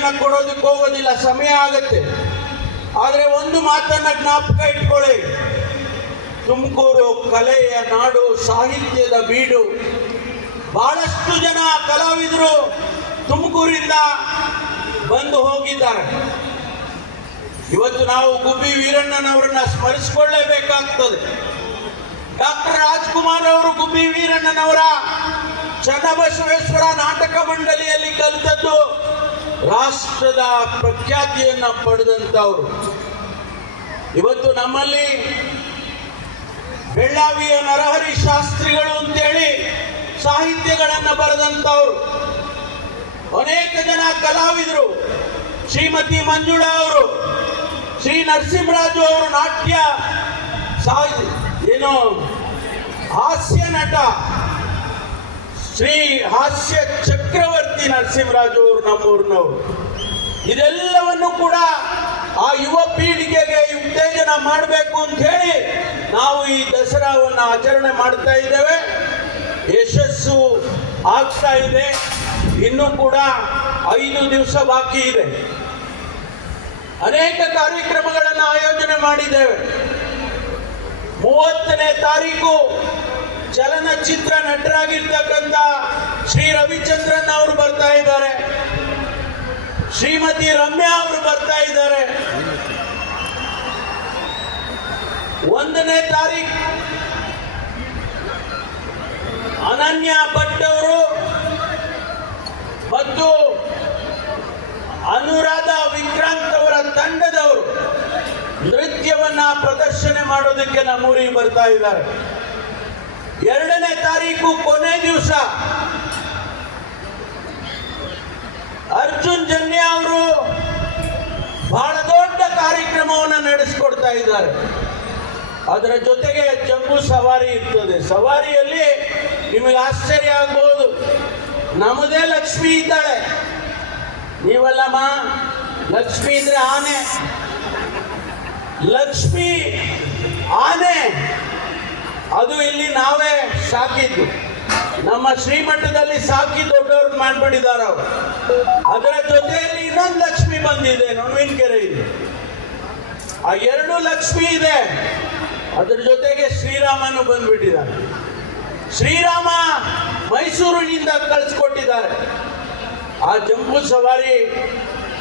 ಮಾಹಿತಿಯನ್ನು ಕೊಡೋದಕ್ಕೆ ಹೋಗೋದಿಲ್ಲ, ಸಮಯ ಆಗುತ್ತೆ. ಆದರೆ ಒಂದು ಮಾತನ್ನ ಜ್ಞಾಪಕ ಇಟ್ಕೊಳ್ಳಿ, ತುಮಕೂರು ಕಲೆಯ ನಾಡು, ಸಾಹಿತ್ಯದ ಬೀಡು. ಬಹಳಷ್ಟು ಜನ ಕಲಾವಿದರು ತುಮಕೂರಿಂದ ಬಂದು ಹೋಗಿದ್ದಾರೆ. ಇವತ್ತು ನಾವು ಗುಬ್ಬಿ ವೀರಣ್ಣನವರನ್ನ ಸ್ಮರಿಸಿಕೊಳ್ಳಲೇಬೇಕಾಗ್ತದೆ. ಡಾಕ್ಟರ್ ರಾಜ್ಕುಮಾರ್ ಅವರು ಗುಬ್ಬಿ ವೀರಣ್ಣನವರ ಚನ್ನಬಸವೇಶ್ವರ ನಾಟಕ ಮಂಡಳಿಯಲ್ಲಿ ಕಲಿತದ್ದು, ರಾಷ್ಟ್ರದ ಪ್ರಖ್ಯಾತಿಯನ್ನ ಪಡೆದಂತವರು. ಇವತ್ತು ನಮ್ಮಲ್ಲಿ ಬೆಳ್ಳಾವಿಯ ನರಹರಿ ಶಾಸ್ತ್ರಿಗಳು ಅಂತೇಳಿ ಸಾಹಿತ್ಯಗಳನ್ನು ಬರೆದಂತವರು, ಅನೇಕ ಜನ ಕಲಾವಿದರು, ಶ್ರೀಮತಿ ಮಂಜುಳಾ ಅವರು, ಶ್ರೀ ನರಸಿಂಹರಾಜು ಅವರು ನಾಟ್ಯ ಹಾಸ್ಯ ನಟ, ಶ್ರೀ ಹಾಸ್ಯ ಚಕ್ರವರ್ತಿ ನರಸಿಂಹರಾಜು ಅವರು ನಮ್ಮೂರಿನವರು. ಇದೆಲ್ಲವನ್ನು ಕೂಡ ಆ ಯುವ ಪೀಳಿಗೆಗೆ ಉತ್ತೇಜನ ಮಾಡಬೇಕು ಅಂತ ಹೇಳಿ ನಾವು ಈ ದಸರಾವನ್ನು ಆಚರಣೆ ಮಾಡ್ತಾ ಇದ್ದೇವೆ. ಯಶಸ್ಸು ಆಗ್ತಾ ಇದೆ. ಇನ್ನೂ ಕೂಡ 5 ದಿವಸ ಬಾಕಿ ಇದೆ. ಅನೇಕ ಕಾರ್ಯಕ್ರಮಗಳನ್ನು ಆಯೋಜನೆ ಮಾಡಿದ್ದೇವೆ. 30ನೇ ತಾರೀಕು ಚಲನಚಿತ್ರ ನಟರಾಗಿರ್ತಕ್ಕಂಥ ಶ್ರೀ ರವಿಚಂದ್ರನ್ ಅವರು ಬರ್ತಾ ಇದ್ದಾರೆ, ಶ್ರೀಮತಿ ರಮ್ಯಾ ಅವರು ಬರ್ತಾ ಇದ್ದಾರೆ. 1ನೇ ತಾರೀಕು ಅನನ್ಯ ಭಟ್ ಅವರು ಮತ್ತು ಅನುರಾಧ ವಿಕ್ರಾಂತ್ ಅವರ ತಂಡದವರು ನೃತ್ಯವನ್ನ ಪ್ರದರ್ಶನ ಮಾಡೋದಕ್ಕೆ ನಮ್ಮೂರಿಗೆ ಬರ್ತಾ ಇದ್ದಾರೆ. 2ನೇ ತಾರೀಕು ಕೊನೆ ದಿವಸ ಅರ್ಜುನ್ ಜನ್ಯ ಅವರು ಬಹಳ ದೊಡ್ಡ ಕಾರ್ಯಕ್ರಮವನ್ನು ನಡೆಸಿಕೊಡ್ತಾ ಇದ್ದಾರೆ. ಅದರ ಜೊತೆಗೆ ಜಂಬೂ ಸವಾರಿ ಇರ್ತದೆ. ಸವಾರಿಯಲ್ಲಿ ನಿಮಗೆ ಆಶ್ಚರ್ಯ ಆಗ್ಬೋದು, ನಮ್ಮದೇ ಲಕ್ಷ್ಮಿ ಇದ್ದಾಳೆ. ನೀವಲ್ಲಮ್ಮ, ಲಕ್ಷ್ಮಿ ಇದ್ರೆ ಆನೆ, ಲಕ್ಷ್ಮಿ ಆನೆ ಅದು ಇಲ್ಲಿ ನಾವೇ ಸಾಕಿದ್ದು. ನಮ್ಮ ಶ್ರೀಮಠದಲ್ಲಿ ಸಾಕಿ ದೊಡ್ಡವ್ರಿಗೆ ಮಾಡ್ಬಿಟ್ಟಿದ್ದಾರೆ ಅವರು. ಅದರ ಜೊತೆಯಲ್ಲಿ ಇನ್ನೊಂದು ಲಕ್ಷ್ಮಿ ಬಂದಿದೆ, ನೊಣವಿನಕೆರೆ ಇದೆ. ಆ 2 ಲಕ್ಷ್ಮಿ ಇದೆ. ಅದರ ಜೊತೆಗೆ ಶ್ರೀರಾಮನು ಬಂದ್ಬಿಟ್ಟಿದ್ದಾನೆ. ಶ್ರೀರಾಮ ಮೈಸೂರಿನಿಂದ ಕಳಿಸ್ಕೊಟ್ಟಿದ್ದಾರೆ. ಆ ಜಂಬೂ ಸವಾರಿ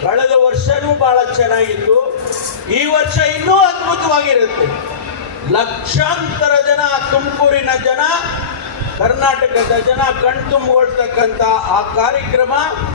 ಕಳೆದ ವರ್ಷನೂ ಬಹಳ ಚೆನ್ನಾಗಿತ್ತು. ಈ ವರ್ಷ ಇನ್ನೂ ಅದ್ಭುತವಾಗಿರುತ್ತೆ. ಲಕ್ಷಾಂತರ ಜನ, ತುಮಕೂರಿನ ಜನ, ಕರ್ನಾಟಕದ ಜನ ಕಣ್ತುಂಬಿಕೊಳ್ತಕ್ಕಂಥ ಆ ಕಾರ್ಯಕ್ರಮ